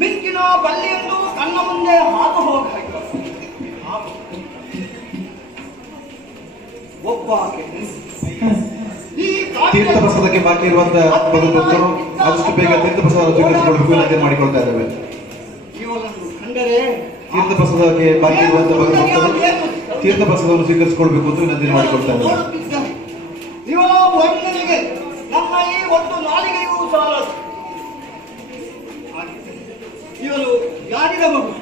ಮಿಂಚಿನ ಬಳ್ಳಿಯನ್ನು ಕಣ್ಣ ಮುಂದೆ ಹಾದು ಹೋಗ ಒಬ್ಬ ತೀರ್ಥ ಪ್ರಸಾದಕ್ಕೆ ಬಾಕಿ ಇರುವಂತಹ ಭಕ್ತರು ಆದಷ್ಟು ಬೇಗ ತೀರ್ಥ ಪ್ರಸಾದ ಸ್ವೀಕರಿಸಿಕೊಳ್ಳಬೇಕು ವಿನಂತಿ ಮಾಡಿಕೊಳ್ತಾ ಇದ್ದೇವೆ. ತೀರ್ಥ ಪ್ರಸಾದಕ್ಕೆ ಬಾಕಿ ಇರುವಂತಹ ಭಕ್ತರು ತೀರ್ಥ ಪ್ರಸಾದವನ್ನು ಸ್ವೀಕರಿಸಿಕೊಳ್ಬೇಕು ಅಂತ ವಿನಂತಿ ಮಾಡಿಕೊಳ್ತಾ ಇದ್ದೇವೆ. ನಮ್ಮ ಈ ಒಂದು ನಾಲಿಗೆಯೂ ಸಾಲದು. ಇವಳು ಯಾರಿರಬಹುದು?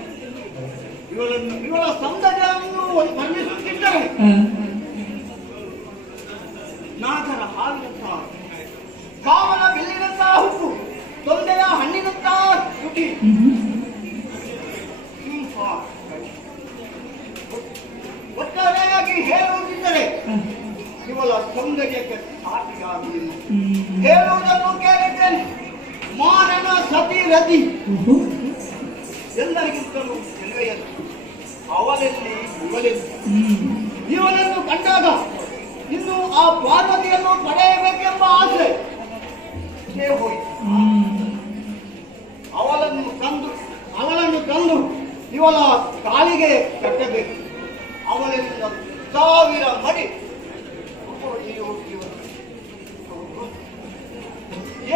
ಇವಳ ಸೌಂದರ್ಯವನ್ನು ವರ್ಣಿಸುತ್ತಿದ್ದರೆ ನಾಗರ ಹಾವಿನಂತಹ, ಕಾವಲ ಬಿಲ್ಲಿನಂತಹ ಹುಟ್ಟು, ತೊಂದೆಯ ಹಣ್ಣಿನಂತಹ ತುಟಿ, ಒಟ್ಟಾರೆಯಾಗಿ ಹೇಳುವುದಿದ್ದರೆ ಇವಳ ಸೌಂದರ್ಯಕ್ಕೆ ಸಾಟಿಯಾಗುವುದಿಲ್ಲ. ಹೇಳುವುದನ್ನು ಕೇಳಿದ್ದೇನೆ, ಮಾರನ ಸತಿ ರತಿ ಎಲ್ಲರಿಗಿಂತಲೂ ಚೆಲುವೆಯಲ್ಲ. ಅವಳೆಲ್ಲಿ ಇವಳನ್ನು ಕಂಡಾಗ ಇನ್ನು ಆ ಪಾರ್ವತಿಯನ್ನು ಪಡೆಯಬೇಕೆಂಬ ಆಸೆ ಹೋಯಿತು. ಅವಳನ್ನು ತಂದು ಇವಳ ಕಾಲಿಗೆ ಕಟ್ಟಬೇಕು. ಅವಳಿಂದ 1000 ಮಡಿ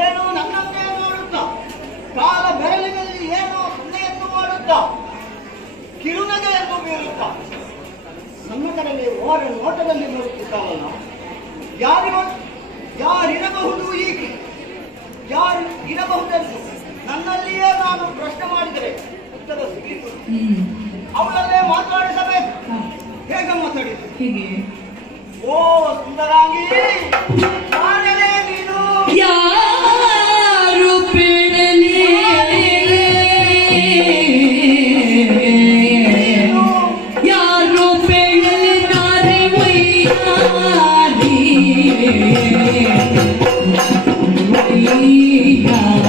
ಏನು ನನ್ನನ್ನೇ ನೋಡುತ್ತಾ, ಕಾಲ ಬೆರಳಿನಲ್ಲಿ ಏನೋ ಸೊನ್ನೆಯನ್ನು ಮಾಡುತ್ತಾ, ಕಿರುನಗೆಯನ್ನು ಬೀರುತ್ತಾ ನನ್ನ ಕಡೆಗೆ ಓರ ನೋಟದಲ್ಲಿ ನೋಡುತ್ತಿದ್ದಾಳಲ್ಲ. ಯಾರಿರಬಹುದು ಈಕೆ? ಯಾರು ಇರಬಹುದೆಂದು ನನ್ನಲ್ಲಿಯೇ ನಾನು ಪ್ರಶ್ನೆ ಮಾಡಿದರೆ ಉತ್ತರ ಸಿಗಿತು. ಅವಳಲ್ಲೇ ಮಾತಾಡಿಸಬೇಕು. ಹೇಗೆ ಮಾತಾಡಿತು? ಓ ಸುಂದರಾಂಗಿ, ನಾನೇ ನೀನು ಯಾರು ಪೇಳಲಿ ಯಾರು ಪೇಳಲಿ ನಾರಿ ವೈಯಾರಿ ಯಾರು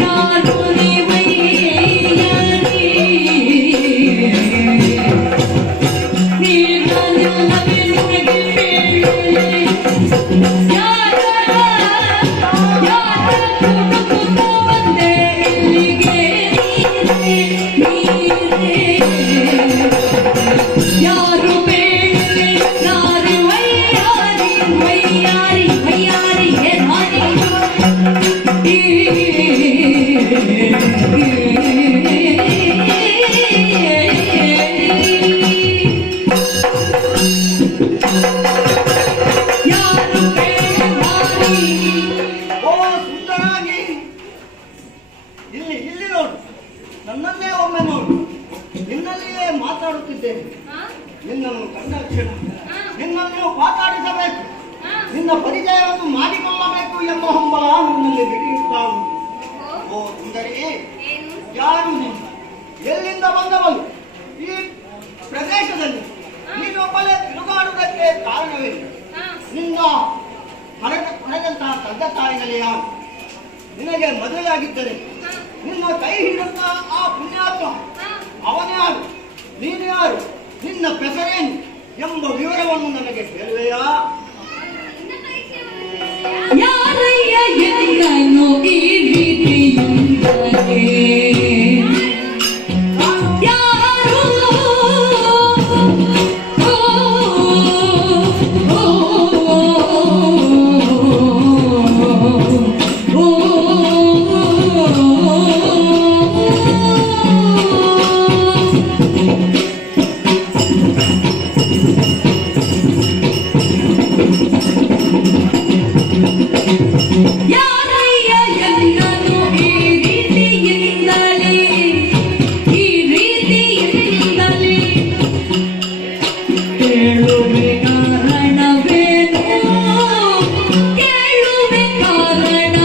ಯಾರು ನೀವಯ್ಯಾರಿ ನೀರಲ್ಲವೇ ನಿನಗೆ ಬೇಳೆ ಬಂದೆ ಇಲ್ಲಿಗೆ ನೀರೇ ಯಾರು ಬೇಳೆ ನಾರಿ ವಯ್ಯಾರಿ ವಯ್ಯಾರಿ ವಯ್ಯಾರಿ ಹೇ ನಾರಿ ಯಾರು ಬೇಳೆ ನಾರಿ ಓ ಸುಂದರಾಗಿ ಇಲ್ಲಿ ನೋಡು, ನನ್ನನ್ನೇ ಒಮ್ಮೆ ನೋಡು. ನಿನ್ನಲ್ಲಿಯೇ ಮಾತಾಡುತ್ತಿದ್ದೇನೆ. ನಿನ್ನನ್ನು ಕಂಡ ಕ್ಷಣ ನಿನ್ನನ್ನು ಮಾತಾಡಿಸಬೇಕು, ನಿನ್ನ ಪರಿಚಯವನ್ನು ಮಾಡಿಕೊಳ್ಳಬೇಕು ಎಂಬ ಹಂಬಲ ನನ್ನಲ್ಲಿ ಬಿಡಿಯುತ್ತಾ ಉಂಟು. ಓ ಸುಂದರಿ, ಯಾರು ನೀನು? ಎಲ್ಲಿಂದ ಬಂದವಳು? ಈ ಪ್ರದೇಶದಲ್ಲಿ ನೀನೊಬ್ಬಳೇ ತಿರುಗಾಡುವುದಕ್ಕೆ ಕಾರಣವೇನು? ನಿನ್ನ ಹೊರದಂತಹ ತಂದೆ ತಾಯಿಗಳೇ ಯಾರು? ನಿನಗೆ ಮದುವೆಯಾಗಿದ್ದರೆ ನಿನ್ನ ಕೈ ಹಿಡಿದ ಆ ಪುಣ್ಯಾತ್ಮ ಅವನ್ಯಾರು? ನೀನು ಯಾರು? ನಿನ್ನ ಹೆಸರೇನು ಎಂಬ ವಿವರವನ್ನು ನನಗೆ ಹೇಳುವೆಯಾ? ಯಾರಯ್ಯ ಎನ್ನನು ಈ ರೀತಿಯಿಂದಲೇ ಯಾರು ಯಾರಯ್ಯ ಎನ್ನನು ಈ ರೀತಿಯಿಂದಲೇ ಕೇಳುವೆ ಕಾರಣವೇನು ಕೇಳುವೆ ಕಾರಣ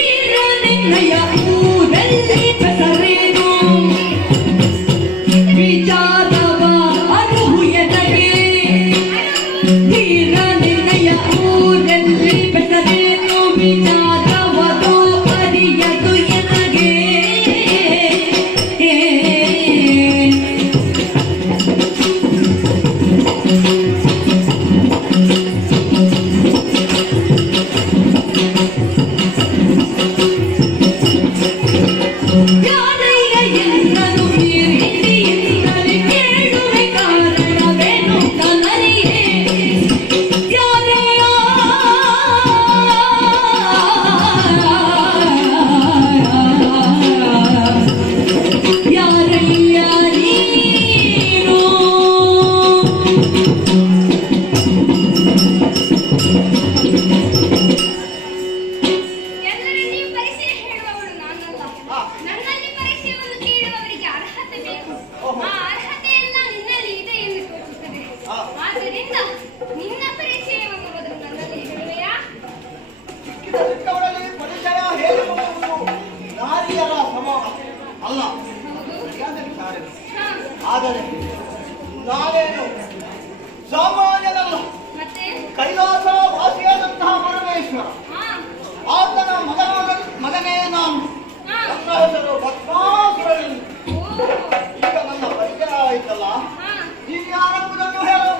ಏನು ನಿನ್ನಯ ಊರಲ್ಲಿ ಹೆಸರೇನು ವಿಚಾರವ ಅನುಭೂಯದಗೆ ನಿನ್ನಯ ಊರಲ್ಲಿ ಹೆಸರೇನು ವಿಚಾರವದು ಅರಿಯದು ಎನಗೆ ಯಾರಯ್ಯ ಎನ್ನನು ಈ ರೀತಿಯಿಂದಲೇ ಕೇಳುವೆ ಕಾರಣವೇನು ಕನರಿಯೇ ಯಾರಯ್ಯ ಯಾರಯ್ಯ ನೀನು ಎಲ್ಲರಲ್ಲಿಯೂ ಪರಿಚಯ ಹೇಳುವವಳು ನಾನಲ್ಲ. ನನ್ನಲ್ಲಿ ಪರಿಚಯವನ್ನು ಕೇಳುವವರಿಗೆ ಅರ್ಹತೆ ಬೇಕು. ಆ ಅರ್ಹತೆಯೆಲ್ಲ ನಿನ್ನಲ್ಲಿ ಇದೆ ಎಂದು ತೋಚುತ್ತದೆ. ಆದ್ದರಿಂದ ನಿನ್ನ ಪರಿಚಯವನ್ನು ಮೊದಲು ನನ್ನಲ್ಲಿ ಹೇಳುವೆಯಾ? ಸಿಕ್ಕಿದ ಸಿಕ್ಕವರಲ್ಲಿ ಪರಿಚಯ ಹೇಳಿಕೊಳ್ಳುವುದು ನಾರಿಯರ ಸ್ವಭಾವ ಅಲ್ಲ, ಸರಿಯಾದ ವಿಚಾರ. ಹಾ, ಆದರೆ ನಾನೇನು ಸಾಮಾನ್ಯನಲ್ಲ. ಮತ್ತೆ ಕೈಲಾಸ ವಾಸಿಯಾದಂತಹ ಪರಮೇಶ್ವರ, ಹಾ, ಆತನ ಮಗನೇ ನಾನು. ಹಾ. ನನ್ನ ಹೆಸರು ಭಸ್ಮಾಸುರನೆಂದು. ಓ, ಈಗ ನನ್ನ ಪರಿಚಯ ಆಯ್ತಲ್ಲ, ಹಾ. ನೀನು ಯಾರೆಂಬುದನ್ನು ಹೇಳು.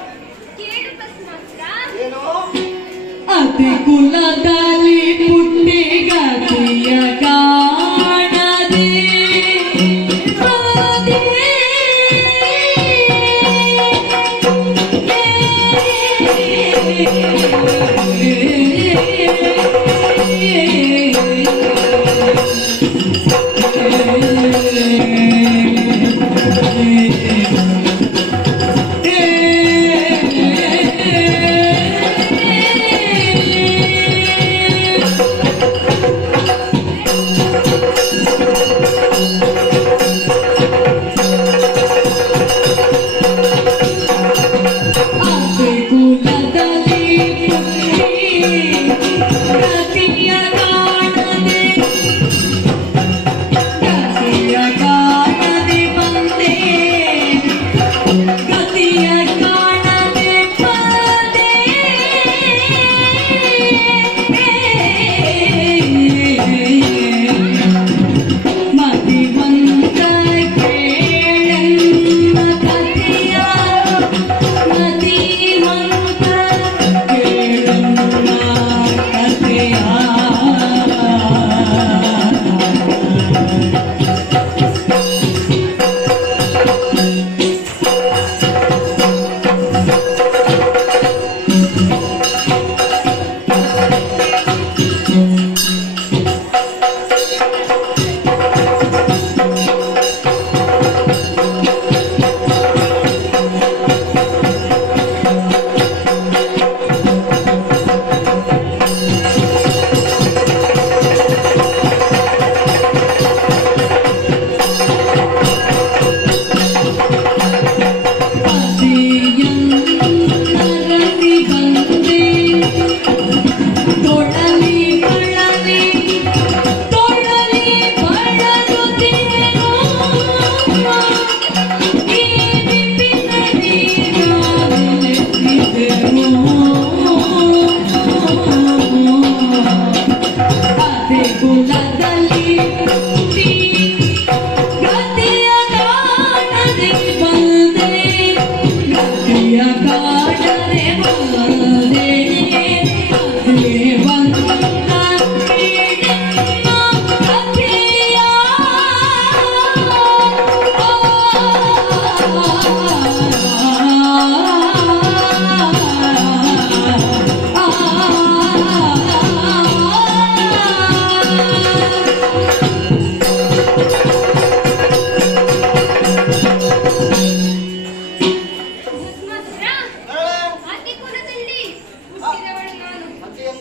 ಕೇಳು ಭಸ್ಮಾಸುರ. ಏನು? ಅತಿ ಕುಲದಲ್ಲಿ ಪುಟ್ಟಿ ಗತಿಯ ಕಾಣದೆ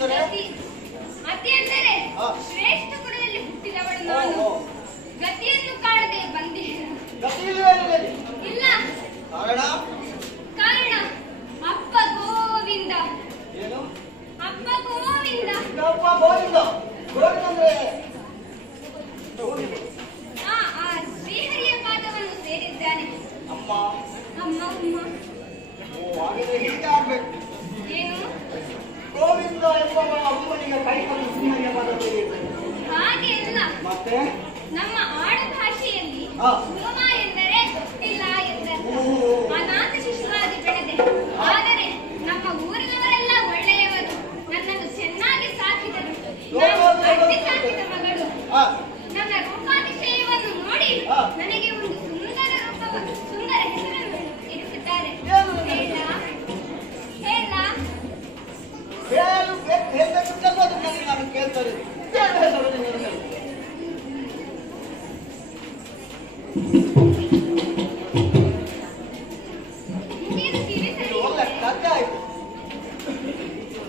ಅಂದರೆ ಅತಿ ಅಂದರೆ ಹಾ. ಶ್ರೇಷ್ಠ ಕುಲದಲ್ಲಿ ಹುಟ್ಟಿದವಳು ನಾನು. ಓಹೋ. ಗತಿಯನ್ನು ಕಾಣದೆ ಬಂದೆ. ಗತಿಯಿಲ್ಲವೇನಿದೆ? ಇಲ್ಲ. ಕಾರಣ ಕಾರಣ ಅಪ್ಪ ಗೋವಿಂದ. ಏನು? ಅಪ್ಪ ಗೋವಿಂದ. ಇದಪ್ಪ ಗೋವಿಂದ. ಗೋವಿಂದ ಅಂದ್ರೆ ಆ ಶ್ರೀಹರಿಯ ಪಾದವನ್ನು ಸೇರಿದ್ದಾನೆ. ಅಮ್ಮ. ಅಮ್ಮ ಅಮ್ಮ. ಓ, ಹಾಗಿದ್ರೆ ಹೀಗೆ ಆಗ್ಬೇಕು. ಏನು? ಗೋವಿಂದ ಎಂಬ ಅಮ್ಮನಿಗೆ ಕೈ ಕೊಟ್ಟು ಸುಮ್ಮನೆ ಬರಬೇಕು. ಹಾಗೆ ಇಲ್ಲ. ಮತ್ತೆ ನಮ್ಮ ಆಡು ಭಾಷೆಯಲ್ಲಿ ಹಾ. ಸುಗಮ ಎಂದರೆ ಗೊತ್ತಿಲ್ಲ ಎಂದರ್ಥ. ಓಹೋ. ಅನಾಥ ಶಿಶುವಾಗಿ ಬೆಳೆದೆ. ಆದರೆ ನಮ್ಮ ಊರಿನವರೆಲ್ಲ ಒಳ್ಳೆಯವರು. ನನ್ನನ್ನು ಚೆನ್ನಾಗಿ ಸಾಕಿದರು. ನಾನು ಅತ್ತೆ ಸಾಕಿದ ಮಗಳು. ಹಾ. ನನ್ನ ರೂಪಾತಿಶಯವನ್ನು ನೋಡಿ ಹಾ. ನನಗೆ ಒಂದು ಸುಂದರ ಹೆಸರನ್ನು ಇರಿಸಿದ್ದಾರೆ. ಏನು? ಹೇಳ ಹೇಳ. ಹೇಳಬೇಕಂತಲ್ಲೂ ಅದು ನನಗೆ ನಾನು ಕೇಳ್ತಾರೆ. ಏನು ಹೆಸರು ನಿನ್ನ ಹೆಸರು? ನಿಮಗೇನು ಕಿವಿ ಸರಿ ಒಳ್ಳೆ ಕಥೆ ಆಯ್ತು.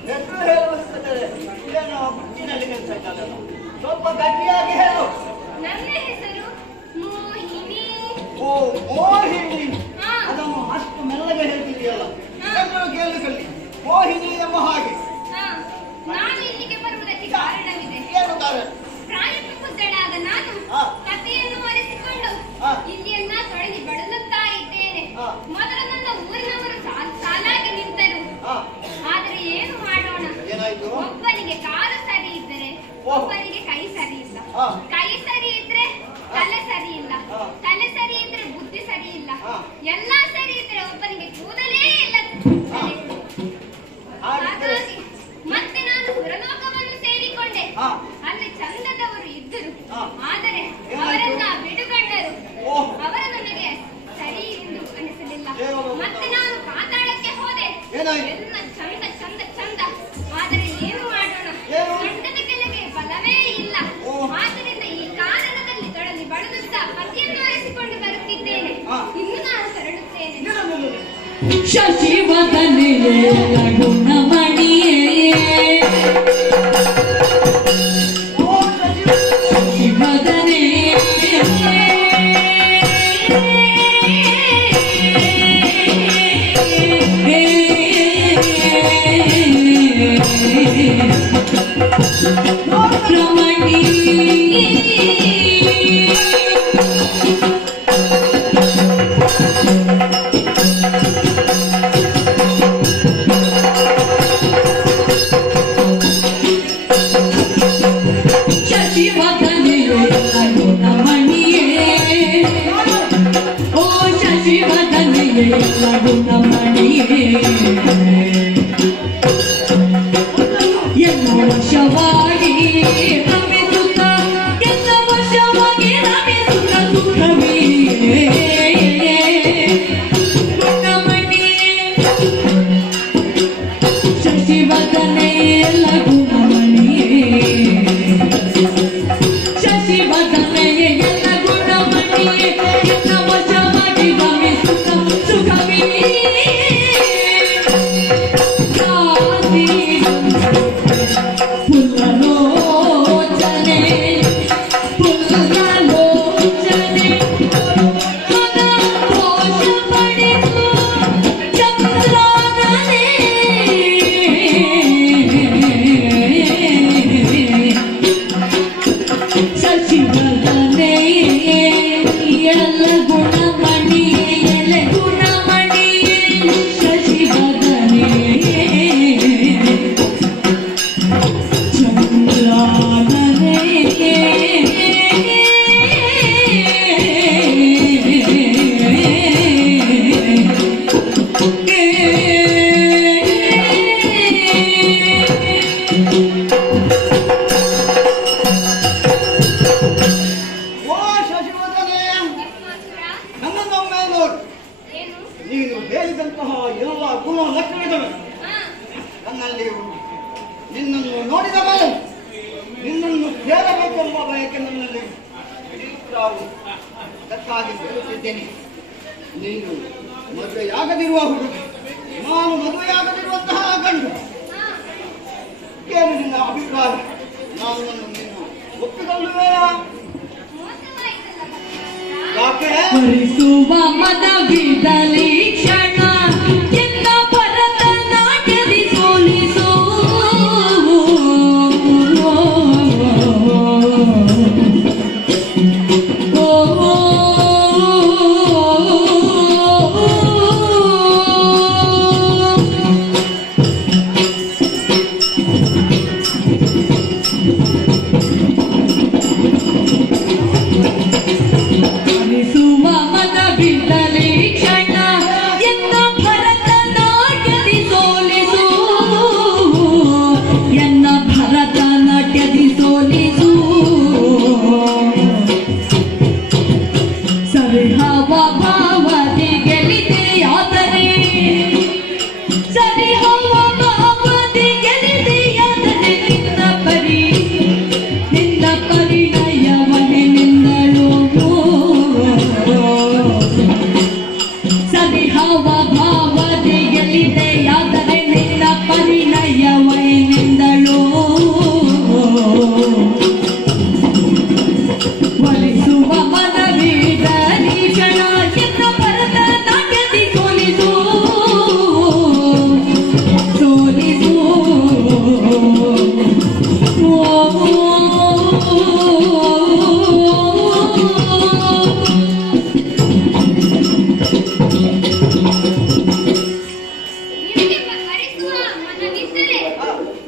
ಹೆಸರು ಹೇಳುವಂತಂದ್ರೆ ಇದೇನು ಬುಟ್ಟಿನಲ್ಲಿ ನಿಲ್ಸೈತಲ್ಲ. ಸ್ವಲ್ಪ ಗಟ್ಟಿಯಾಗಿ ಹೇಳು. ನನ್ನ ಹೆಸರು ಮೋಹಿನಿ. ಓ, ಮೋಹಿನಿ. ಹಾ. ಅದನ್ನು ಅಷ್ಟು ಮೆಲ್ಲಗೆ ಹೇಳ್ತಿದೆಯಲ್ಲ. ಹಾ. ಎಲ್ಲರೂ ಕೇಳಿಕೊಳ್ಳಿ. ಮೋಹಿನಿ ಎಂಬ ಹಾಗೆ. ಹಾ. ನಾನು ಇಲ್ಲಿಗೆ ಬರುವುದಕ್ಕೆ ಕಾರಣವಿದೆ. ಏನು ಕಾರಣ? ಪ್ರಾಯಪ್ರಬುದ್ಧಳಾದ ನಾನು ಹಾ. ಕಥೆಯನ್ನು ಅರಿಸಿಕೊಂಡು ಹಾ. ಇಲ್ಲಿಯನ್ನ ತೊಳೆದು ಬಳಲುತ್ತಾ ಇದ್ದೇನೆ. ಹಾ. ಮೊದಲು ನನ್ನ ಊರಿನವರು ಸಾಲಾಗಿ ನಿಂತರು. ಹಾ. ಆದರೆ ಏನು ಮಾಡೋಣ? ಏನಾಯ್ತು? ಒಬ್ಬನಿಗೆ ಕಾಲು ಸರಿ ಇದ್ದರೆ ಓ. ಒಬ್ಬನಿಗೆ ಕೈ ಸರಿ ಇಲ್ಲ. ಹಾ. ಕೈ ಸರಿ ಇದ್ರೆ ತಲೆ ಸರಿ ಇಲ್ಲ. ಹಾ. ತಲೆ ಸರಿ ಇದ್ರೆ ಬುದ್ಧಿ ಸರಿ ಇಲ್ಲ. ಹಾ. ಎಲ್ಲ ಸರಿ ಇದ್ರೆ ಒಬ್ಬನಿಗೆ ಕೂದಲೇ ಇಲ್ಲ. ಹಾಗಿದ್ರೆ ಹಾಗಾಗಿ ಮತ್ತೆ ನಾನು ಸುರಲೋಕವನ್ನು ಸೇರಿಕೊಂಡೆ. ಹಾ. ಅಲ್ಲಿ ಚಂದದವರು ಇದ್ದರು. ಹಾ. ಆದರೆ ಏನಾಯ್ತು? ಅವರನ್ನ ಬಿಡುಗಣ್ಣರು. ಓಹ್. ಅವರು ನನಗೆ ಸರಿ ಎಂದು ಅನಿಸಲಿಲ್ಲ. ಏನು? ಮತ್ತೆ ನಾನು ಪಾತಾಳಕ್ಕೆ ಹೋದೆ. ಏನಾಯ್ತು? ಎಲ್ಲ ಚಂದ ಚಂದ ಚಂದ. ಆದರೆ ಏನು ಮಾಡೋಣ? ಏನು? ಗಂಡನ ಕೆಳಗೆ ಬಲವೇ ಇಲ್ಲ. ಓಹ್. ಆದ್ದರಿಂದ ಈ ಕಾರಣದಲ್ಲಿ ತೊಡಲಿ ಬಳುತ್ತಾ ಪತಿಯನ್ನು ಅರಿಸಿಕೊಂಡು ಬರುತ್ತಿದ್ದೇನೆ. ಹಾ. ಇನ್ನು ನಾನು ತೆರಳುತ್ತೇನೆ. ಶಶಿವದನೆಯೇ ಗುಣಮಣಿಯೇ ಶಶಿವದನೆ ಹೇಳಿದಂತಹ ಎಲ್ಲ ಗುಣ ಲಕ್ಷಣಗಳು ನನ್ನಲ್ಲಿ ನಿನ್ನನ್ನು ನೋಡಿದ ಮೇಲೆ ನಿನ್ನನ್ನು ಕೇಳಬೇಕೆಂಬ ಬಯಕೆ ನನ್ನಲ್ಲಿ ಇಡೀರಾವು ಅದಕ್ಕಾಗಿ ಹೇಳುತ್ತಿದ್ದೇನೆ. ನೀನು ಮದುವೆಯಾಗದಿರುವ ಹುಡುಗಿ, ನಾನು ಮದುವೆಯಾಗದಿರುವಂತಹ ಗಂಡು. ಏನು ನಿನ್ನ ಅಭಿಪ್ರಾಯ? ನಾನು ನಿನ್ನ ಒಪ್ಪಿಕೊಳ್ಳುವೆಯಾ? ಮೋಸವಾಯಿತಲ್ಲ ಯಾಕೆ? ವರಿಸುವ ಮನವಿದಲಿ ಕ್ಷಣ ಎನ್ನ ಭರತನಾಟ್ಯದಿ ಸೋಲಿಸು. ಹರಿಸುವ ಮನವಿದಲಿ ಕ್ಷಣ ಎನ್ನ ಭರತನಾಟ್ಯದಿ ಸೋಲಿಸು. ಎನ್ನ ಭರತನಾಟ್ಯದಿ ಸೋಲಿಸು. ಸರಿಹವ ಭಾವದಿ ಗೆಲಿದೆಯಾದರೆ, ಸರಿಹವ ಭಾವದಿ ಗೆಲಿದೆಯಾದರೆ ನಿನ್ನ ಪರಿಣಯವನೆ ನಿಂದಳು. ಸರಿಹವ ಭಾವದಿ ಗೆಲಿದೆಯಾದರೆ ನಿನ್ನ ಪರಿಣಯವನೆಂದಳು. ವರಿಸುವ ಮನವಿದಲಿ ಕ್ಷಣ ಎನ್ನ ಭರತನಾಟ್ಯದಿ ಸೋಲಿಸು. ಸೋಲಿಸು. ನಿನಗೆ ವರಿಸುವ ಮನವಿದ್ದರೆ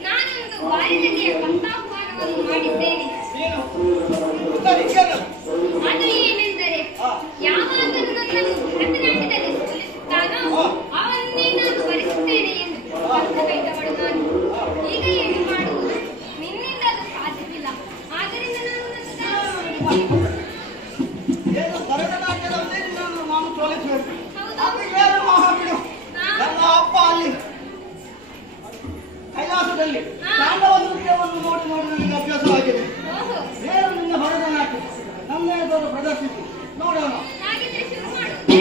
ನಾನೊಂದು ವಾರಿದೆಲೆಯ ಕಂಠಾಹ್ವಾನವನ್ನು ಮಾಡಿದ್ದೇನೆ. ನೀನು ಸರಿ ಕೇಳು. ಅದು ಏನೆಂದರೆ, ಯಾವಾಗಲೂ ನನ್ನನ್ನು ಭರತನಾಟ್ಯದಲ್ಲಿ ಸೋಲಿಸುತ್ತಾನೋ ಅವನ್ನೇ ನಾನು ವರಿಸುತ್ತೇನೆ ಎಂದು ಶಪಥ ಕೈದವಳು ನಾನು. ಈಗ ಏನು ಮಾಡುವುದು? ನಿನ್ನಿಂದ ಅದು ಸಾಧ್ಯವಿಲ್ಲ. ಆದ್ದರಿಂದ ನಾನು ಏನು ಭರತನಾಟ್ಯದಲ್ಲಿ ನಿನ್ನನ್ನು ನಾನು ಸೋಲಿಸಬೇಕು? ಹೌದು. ಅದು ಏನು ಮಹಾಬಿಡು. ನನ್ನ ಅಪ್ಪ ಅಲ್ಲಿ ಕೈಲಾಸದಲ್ಲಿ ತಾಂಡವ ನೃತ್ಯವನ್ನು ನೋಡಿ ನೋಡಿ ನನಗೆ ಅಭ್ಯಾಸವಾಗಿದೆ. ಓಹೋ, ಏನು ನಿನ್ನ ಭರತನಾಟ್ಯ ನನ್ನ ಎದುರು ಪ್ರದರ್ಶಿಸಿ ನೋಡೋಣ. ಹಾಗಿದ್ರೆ ಶುರು ಮಾಡುವುದೇ?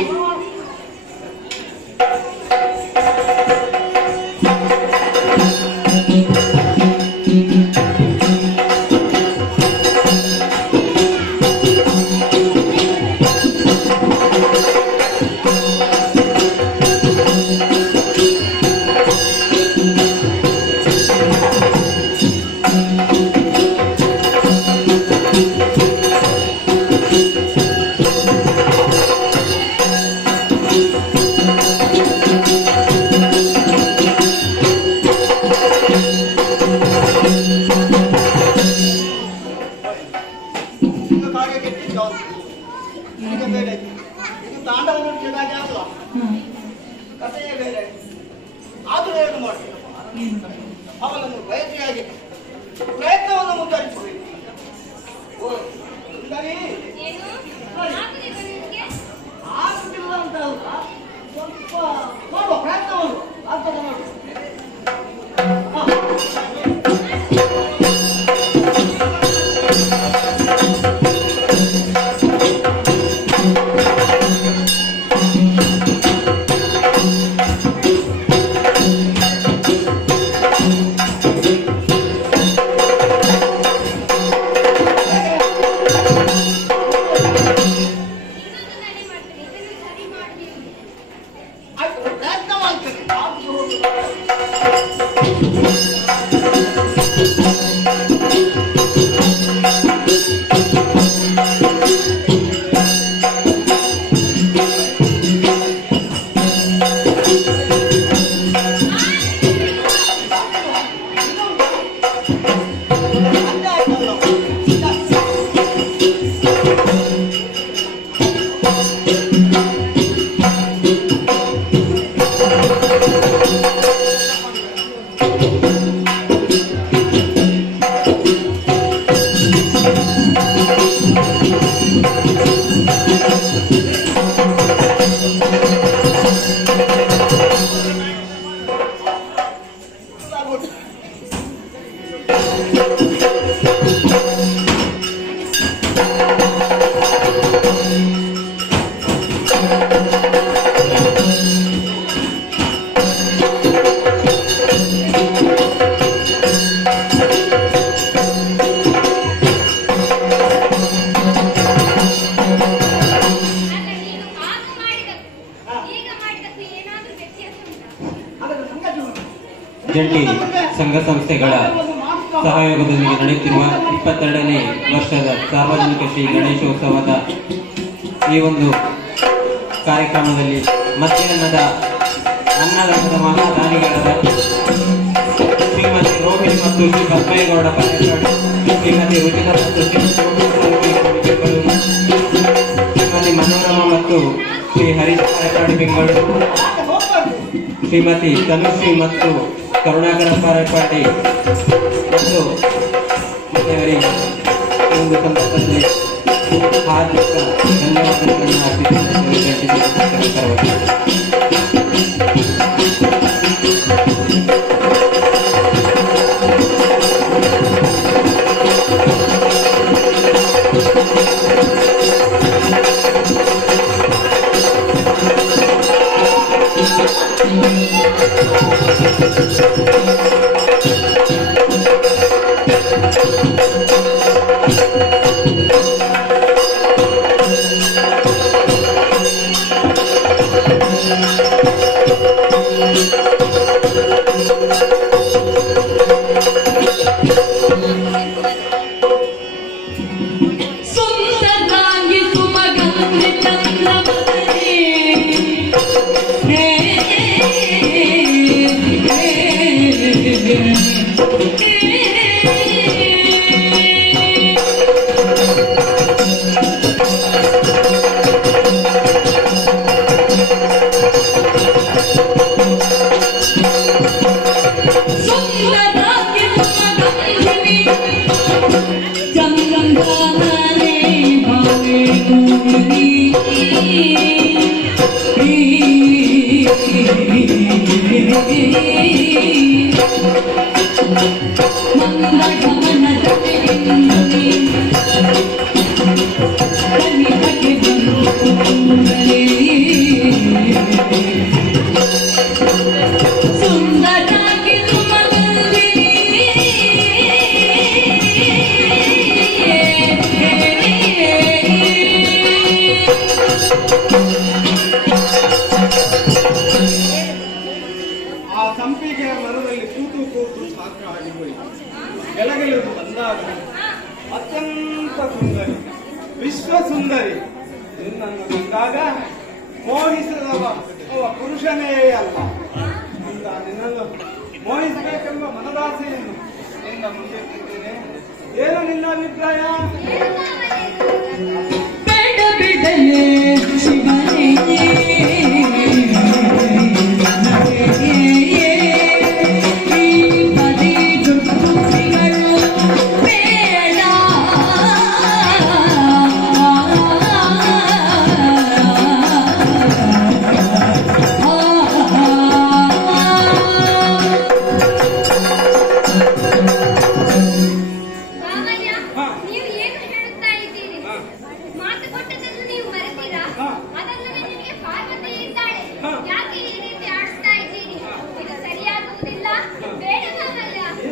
ಇದು ಕಾಗೆ ಕೆಟ್ಟಿದ್ದು ಈಗ ಬೇರೆ. ಇದು ತಾಂಡವ ನೃತ್ಯದಾಗೆ ಅಲ್ಲ, ಕಥೆಯೇ ಬೇರೆ. ಆದರೂ ಏನು ಮಾಡ್ತೀವಿ? ಅವನನ್ನು ಬಯಕೆಯಾಗಿ ಪ್ರಯತ್ನವನ್ನು ಮುಂದುವರಿಸಬೇಕು. ಓ ಸುಂದರಿ, ಏನು? ಆಗುದಿಲ್ವಾ ನಿನಗೆ? ಆಗುತ್ತಿಲ್ಲ ಅಂತ ಅಲ್ಲ, ಸ್ವಲ್ಪ ಮಾಡುವ ಪ್ರಯತ್ನವನ್ನು ಆಗ್ತದೆ ನೋಡು. ಇನ್ನೊಂದು ನಡೆ ಮಾಡ್ತೇನೆ. ಇದನ್ನು ಸರಿ ಮಾಡ್ತೀನಿ. ಆಯ್ತು, ಪ್ರಯತ್ನ ಮಾಡ್ತೇನೆ. ಆಗುದು ಹೋಗುದು. ಅಂತೆ ಆಯ್ತಲ್ಲ. ಜಂಟಿ ಸಂಘ ಸಂಸ್ಥೆಗಳ ಸಹಯೋಗದೊಂದಿಗೆ ನಡೆಯುತ್ತಿರುವ 22ನೇ ವರ್ಷದ ಸಾರ್ವಜನಿಕ ಶ್ರೀ ಗಣೇಶೋತ್ಸವದ ಈ ಒಂದು ಕಾರ್ಯಕ್ರಮದಲ್ಲಿ ಮಧ್ಯಾಹ್ನದ ಅನ್ನದಾನದ ಮಹಾದಾನಿಗಳಾದ ಶ್ರೀಮತಿ ರೋಹಿಣಿ ಮತ್ತು ಶ್ರೀ ಪದ್ಮೇಗೌಡ ಪರೇಪಾಡಿ, ಶ್ರೀಮತಿ ರುಚಿತಾ ಮತ್ತು ಶ್ರೀಮತಿ ಮನೋರಮ ಮತ್ತು ಶ್ರೀ ಹರೀಶ್ ಪರೇಪಾಡಿ ಬೆಂಗಳೂರು, ಶ್ರೀಮತಿ ತನುಶ್ರೀ ಮತ್ತು ಕರುಣಾಕರ ಪರೇಪಾಡಿ ಮತ್ತು ಮನೆಯವರಿಗೆ ಈ ಒಂದು ಸಂದರ್ಭದಲ್ಲಿ ಹಾರ್ದಿಕ ಧನ್ಯವಾದಗಳನ್ನು ಅರ್ಪಿಸುತ್ತೇವೆ. ಅತ್ಯಂತ ಸುಂದರಿ, ವಿಶ್ವ ಸುಂದರಿ. ನಿನ್ನನ್ನು ಕಂಡಾಗ ಮೋಹಿಸದವ ಪುರುಷನೇ ಅಲ್ಲ. ನಿನ್ನನ್ನು ಮೋಹಿಸಬೇಕೆಂಬ ಮನದಾಸೆಯನ್ನು ನಿನ್ನ ಮುಂದೆ ಇಟ್ಟಿದ್ದೇನೆ. ಏನು ನಿನ್ನ ಅಭಿಪ್ರಾಯ? ಬೇಡ ಬಿಡಲೇ ಶಿವನೇ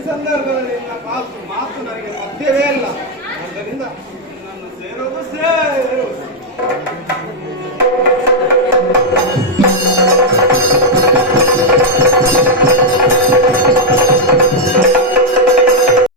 ಸಂದರ್ಭದಲ್ಲಿ ಮಾತು ನನಗೆ ಮಧ್ಯವೇ ಅಲ್ಲ. ಆದ್ದರಿಂದ